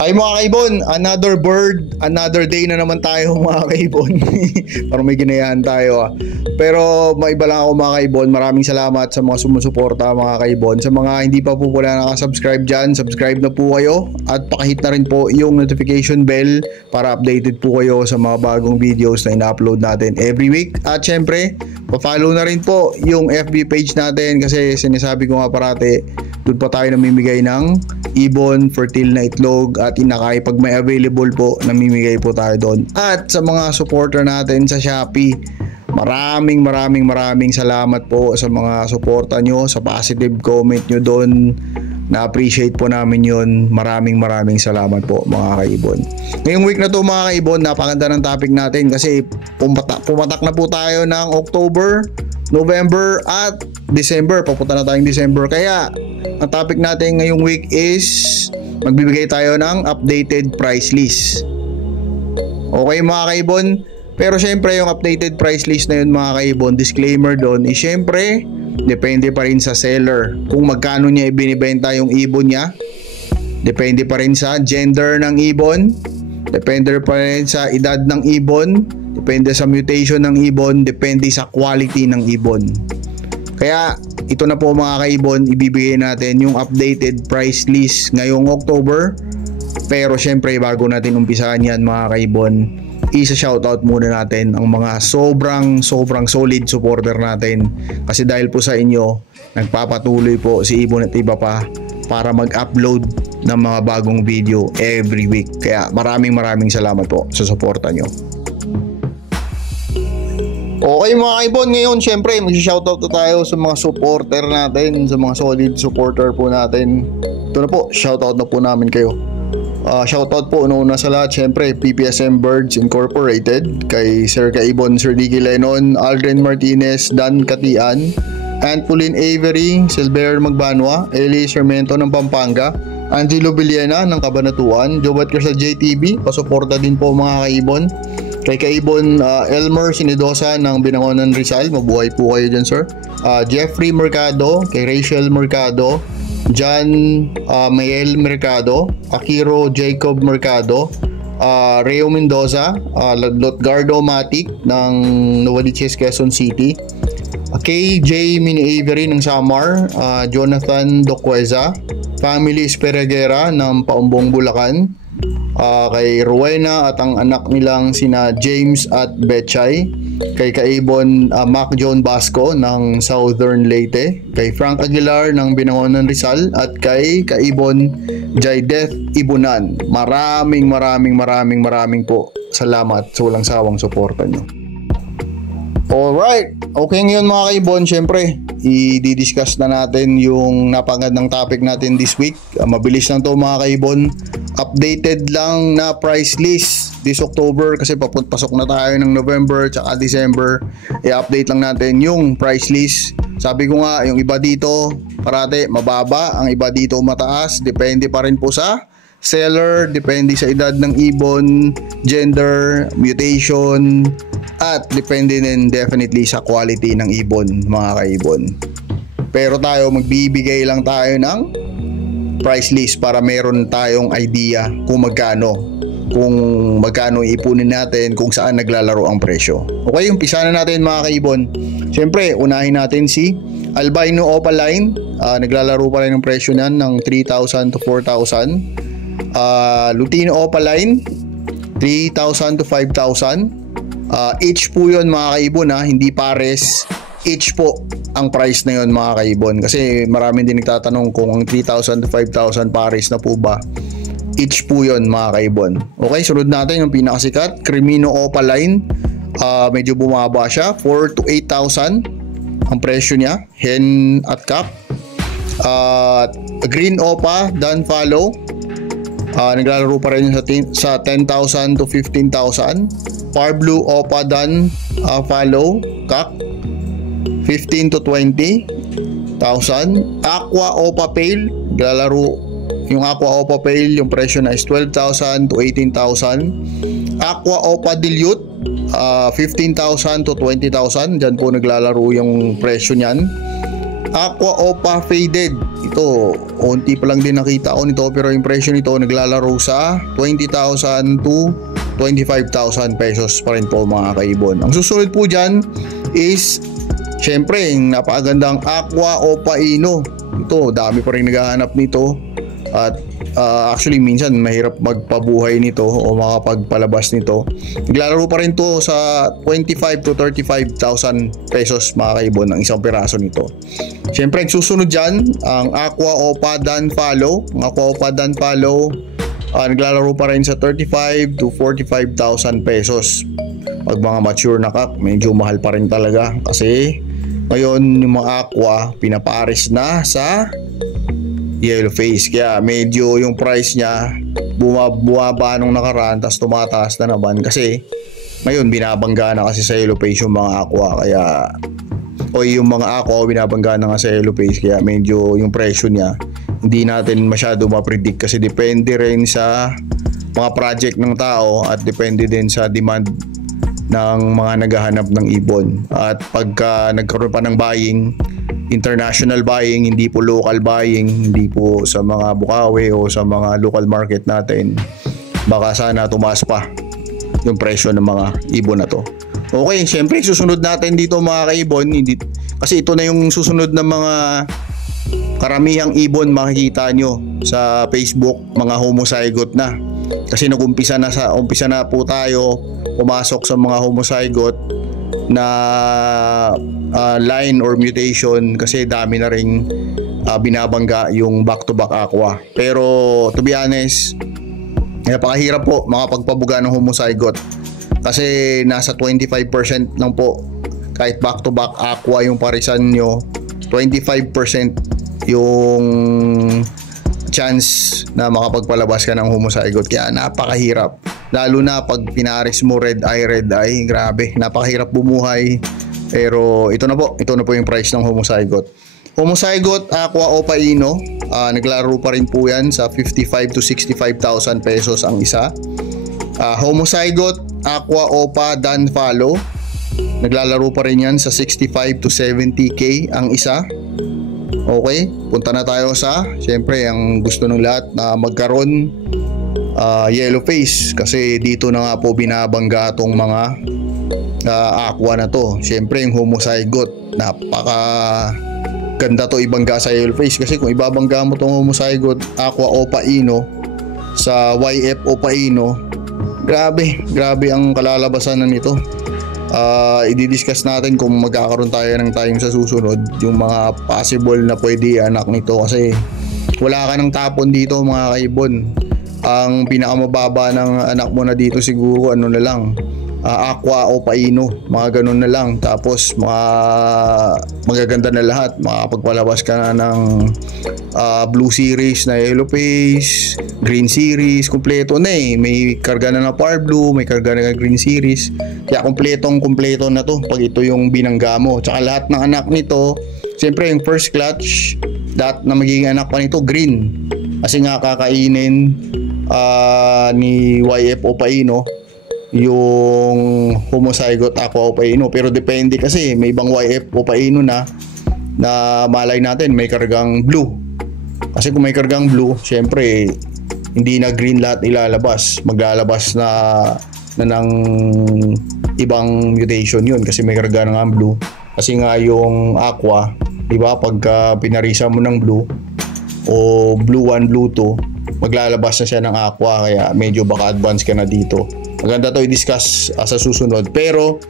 Ay mga kaibon, another bird, another day na naman tayo mga kaibon. Parang may ginayahan tayo Pero maiba lang ako mga kaibon. Maraming salamat sa mga sumusuporta mga kaibon. Sa mga hindi pa po pala nakasubscribe dyan, subscribe na po kayo. At pakihit na rin po yung notification bell para updated po kayo sa mga bagong videos na ina-upload natin every week. At syempre, pa-follow na rin po yung FB page natin kasi sinasabi ko nga parati, doon pa tayo namimigay ng ibon, fertile na itlog at inakay. Pag may available po, namimigay po tayo doon. At sa mga supporter natin sa Shopee, maraming salamat po sa mga suporta nyo, sa positive comment nyo doon. Na-appreciate po namin yun. Maraming salamat po mga kaibon. Ngayong week na to mga kaibon, napakaganda ng topic natin kasi pumatak na po tayo ng October, November at December. Papunta na tayong December. Kaya ang topic natin ngayong week is magbibigay tayo ng updated price list. Okay mga kaibon? Pero syempre yung updated price list na yun mga kaibon, disclaimer doon is syempre depende pa rin sa seller kung magkano niya ibinibenta yung ibon niya. Depende pa rin sa gender ng ibon. Depende pa rin sa edad ng ibon. Depende sa mutation ng ibon. Depende sa quality ng ibon. Kaya ito na po mga kaibon, ibibigay natin yung updated price list ngayong October. Pero syempre bago natin umpisahan yan mga kaibon, isa-shoutout muna natin ang mga sobrang solid supporter natin. Kasi dahil po sa inyo, nagpapatuloy po si Ibon at Iba pa para mag-upload ng mga bagong video every week. Kaya maraming salamat po sa suporta nyo. Okay mga kaibon, ngayon syempre mag-shoutout na tayo sa mga supporter natin, sa mga solid supporter po natin. Ito na po, shoutout na po namin kayo. Shoutout po una sa lahat syempre PPSM Birds Incorporated, kay Sir Kaibon, Sir Dicky Lenon, Aldrin Martinez, Dan Katian, Antpolin Avery, Silver Magbanwa, Eli Sarmiento ng Pampanga, Angelo Villena ng Cabanatuan, Jobat sa JTV, pasuporta din po mga kaibon. Kay Kaibon Elmer Sinidosa ng Binangonan Rizal, mabuhay po kayo dyan sir. Jeffrey Mercado, kay Rachel Mercado, John Mael Mercado, Akiro Jacob Mercado, Reo Mendoza, Lotgardo Matic ng Novaliches, Quezon City, KJ Mini Avery ng Samar, Jonathan Docueza, Family Esperagera ng Paumbong, Bulacan, kay Rowena at ang anak nilang sina James at Betchay, kay Kaibon Mac John Basco ng Southern Leyte, kay Frank Aguilar ng Binangonan Rizal at kay Kaibon Jaideth Ibunan. Maraming po salamat sa walang sawang suporta nyo. Alright, okay ngayon mga kaibon, syempre i-discuss na natin yung napakagandang topic natin this week. Mabilis lang to mga kaibon. Updated lang na price list this October kasi pasok na tayo ng November tsaka December. I-update lang natin yung price list. Sabi ko nga, yung iba dito parate mababa, ang iba dito mataas. Depende pa rin po sa seller, depende sa edad ng ibon, gender, mutation, at depende din definitely sa quality ng ibon mga kaibon. Pero tayo magbibigay lang tayo ng price list para meron tayong idea kung magkano ipunin natin, kung saan naglalaro ang presyo. Okay, umpisa na natin mga kaibon. Siyempre, unahin natin si Albino Opaline. Naglalaro pa rin ng presyo niyan ng 3,000 to 4,000. Lutino Opaline 3,000 to 5,000. Each po yun mga kaibon hindi pares. Each po ang price na yun mga kaibon. Kasi maraming din nagtatanong kung ang 3,000 to 5,000 pares na po ba. Each po yun mga kaibon. Okay, sunod natin yung pinakasikat, Crimino Opaline. Medyo bumaba siya, 4 to 8,000 ang presyo niya, hen at cock. Green Opa Dan Follow, naglalaro pa rin sa 10,000 to 15,000. Par Blue Opa Dan Follow cock, 15 to 20,000. Aqua Opa Pale, naglalaro yung Aqua Opa Pale, yung presyo na is 12,000 to 18,000. Aqua Opa Dilute, 15,000 to 20,000. Diyan po naglalaro yung presyo niyan. Aqua Opa Faded. Ito, onti pa lang din nakita ko nito, pero yung presyo nito naglalaro sa 20,000 to 25,000 pesos pa rin po mga kaibon. Ang susunod po dyan is syempre yung napakagandang Aqua Opa Ino. Ito, dami pa rin naghahanap nito. At actually minsan mahirap magpabuhay nito o makapagpalabas nito. Naglalaro pa rin to sa 25 to 35,000 pesos mga kaibon ang isang piraso nito. Siyempre susunod dyan ang Aqua Opa Dan Follow. Ang Aqua Opa Dan Follow naglalaro pa rin sa 35 to 45,000 pesos. Pag mga mature na kak, medyo mahal pa rin talaga kasi ngayon yung mga aqua pinapares na sa yellow face, kaya medyo yung price niya bumaba nung nakaraan tapos tumataas na naman kasi ngayon binabangga na kasi sa yellow face yung mga aqua, kaya o yung mga aqua binabangga na nga sa yellow face, kaya medyo yung presyo niya hindi natin masyado ma-predict kasi depende rin sa mga project ng tao at depende din sa demand ng mga naghahanap ng ibon. At pagka nagkaroon pa ng buying, international buying, hindi po local buying, hindi po sa mga Bukawi o sa mga local market natin, baka sana tumaas pa yung presyo ng mga ibon na to. Okay, syempre susunod natin dito mga kaibon, kasi ito na yung susunod na mga karamihang ibon makikita nyo sa Facebook, mga homozygote na. Kasi umpisa na po tayo pumasok sa mga homozygote na line or mutation kasi dami na ring binabangga yung back-to-back aqua. Pero to be honest, napakahirap po makapagpabuga ng homozygote kasi nasa 25% lang po kahit back-to-back aqua yung parisan nyo, 25% yung chance na makapagpalabas ka ng homozygote, kaya napakahirap lalo na pag pinaris mo red eye, grabe, napakahirap bumuhay. Pero ito na po yung price ng homozygote Aqua Opa Ino. Naglaro pa rin po yan sa 55 to 65,000 pesos ang isa. Homozygote Aqua Opa Dan Follow, naglalaro pa rin yan sa 65 to 70k ang isa. Okay, punta na tayo sa syempre ang gusto ng lahat na magkaroon yellow face, kasi dito na nga po binabangga tong mga aqua na to. Syempre yung homozygote, napaka ganda to ibangga sa yellow face, kasi kung ibabangga mo tong homozygote Aqua Opa Ino sa YF Opa Ino, grabe ang kalalabasan na nito. I-discuss natin kung magkakaroon tayo ng time sa susunod yung mga possible na pwede anak nito, kasi wala ka ng tapon dito mga kaibon. Ang pinakamababa ng anak mo na dito siguro ano na lang, Aqua Opa Ino, mga ganun na lang. Tapos magaganda na lahat, makapagpalabas ka na ng blue series na yellow face, green series, kumpleto na may karga na power blue, may karga na green series, kaya kumpleto na to pag ito yung binangga mo. Tsaka lahat ng anak nito, siyempre yung first clutch na magiging anak pa nito green, kasi nga kakainin ni YF Opa Ino yung homozygote Aqua Opa Ino. Pero depende kasi may ibang YF Opa Ino na malay natin may kargang blue, kasi kung may kargang blue syempre hindi na green lahat ilalabas, maglalabas na ng ibang mutation yun kasi may karga ng blue. Kasi nga yung aqua, diba, pagka pinarisa mo ng blue o blue 1 blue 2, maglalabas na siya ng aqua, kaya medyo baka advance ka na dito. Maganda to i-discuss sa susunod. Pero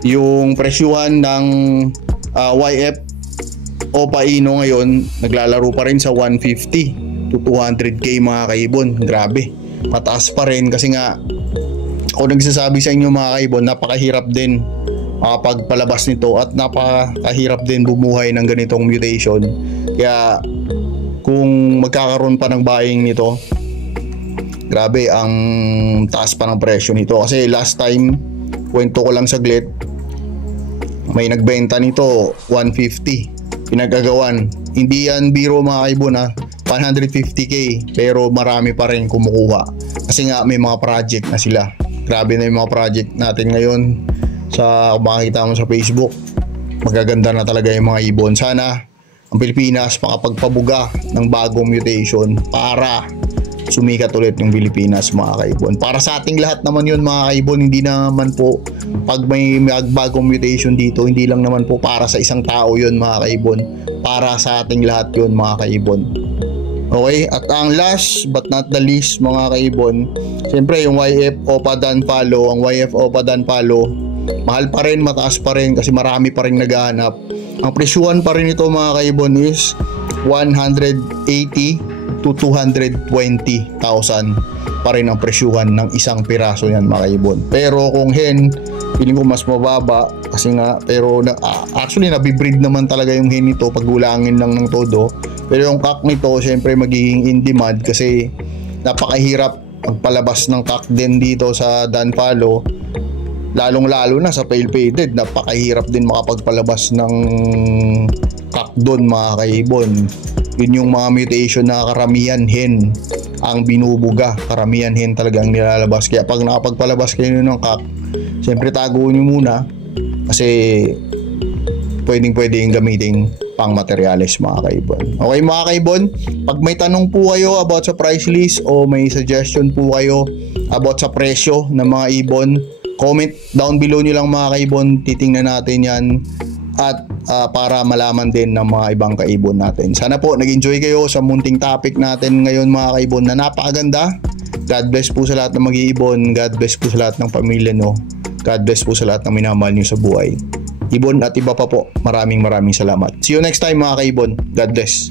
yung presyuhan ng YF Opa Ino ngayon, naglalaro pa rin sa 150 to 200k mga kaibon. Grabe, mataas pa rin kasi nga ako nagsasabi sa inyo mga kaibon, napakahirap din pagpalabas nito at napakahirap din bumuhay ng ganitong mutation. Kaya kung magkakaroon pa ng buying nito, grabe ang taas pa ng presyo nito. Kasi last time, kwento ko lang saglit, may nagbenta nito 150 pinagagawan. Hindi yan biro mga kaibon 150k, pero marami pa rin kumukuha kasi nga may mga project na sila. Grabe na yung mga project natin ngayon. Kung makikita mo sa Facebook, magaganda na talaga yung mga ibon. Sana ang Pilipinas makapagpabuga ng bagong mutation para sumikat ulit yung Pilipinas, mga kaibon. Para sa ating lahat naman yun, mga kaibon. Hindi naman po pag may bagong mutation dito, hindi lang naman po para sa isang tao yun, mga kaibon. Para sa ating lahat yun, mga kaibon. Okay, at ang last but not the least, mga kaibon, siyempre yung YF OPA Dan Follow. Ang YF OPA Dan Follow, mahal pa rin, mataas pa rin kasi marami pa rin naghahanap. Ang presyuhan pa rin ito, mga kaibon, is 180 to 220,000 pa rin ang presyuhan ng isang piraso yan, mga kaibon. Pero kung hen, feeling ko mas mababa kasi nga, pero actually nabibreed naman talaga yung hen nito pag gulangin lang ng todo. Pero yung cock nito syempre magiging in demand kasi napakahirap magpalabas ng cock din dito sa Dan Follow, lalong lalo na sa pale faded. Napakahirap din makapagpalabas ng cock doon, mga kaibon. Yun yung mga mutation na karamihan hen ang binubuga, karamihan hen talaga ang nilalabas. Kaya pag nakapagpalabas kayo ng cock, siyempre tago nyo muna kasi pwedeng gamitin pang materials, mga kaibon. Okay, mga kaibon, pag may tanong po kayo about sa price list o may suggestion po kayo about sa presyo ng mga ibon, comment down below nyo lang, mga kaibon. Titingnan natin yan at para malaman din ng mga ibang kaibon natin. Sana po nag-enjoy kayo sa munting topic natin ngayon, mga kaibon, na napakaganda. God bless po sa lahat ng mag-iibon. God bless po sa lahat ng pamilya nyo. God bless po sa lahat ng minamahal nyo sa buhay. Ibon at iba pa po. Maraming salamat. See you next time, mga kaibon. God bless.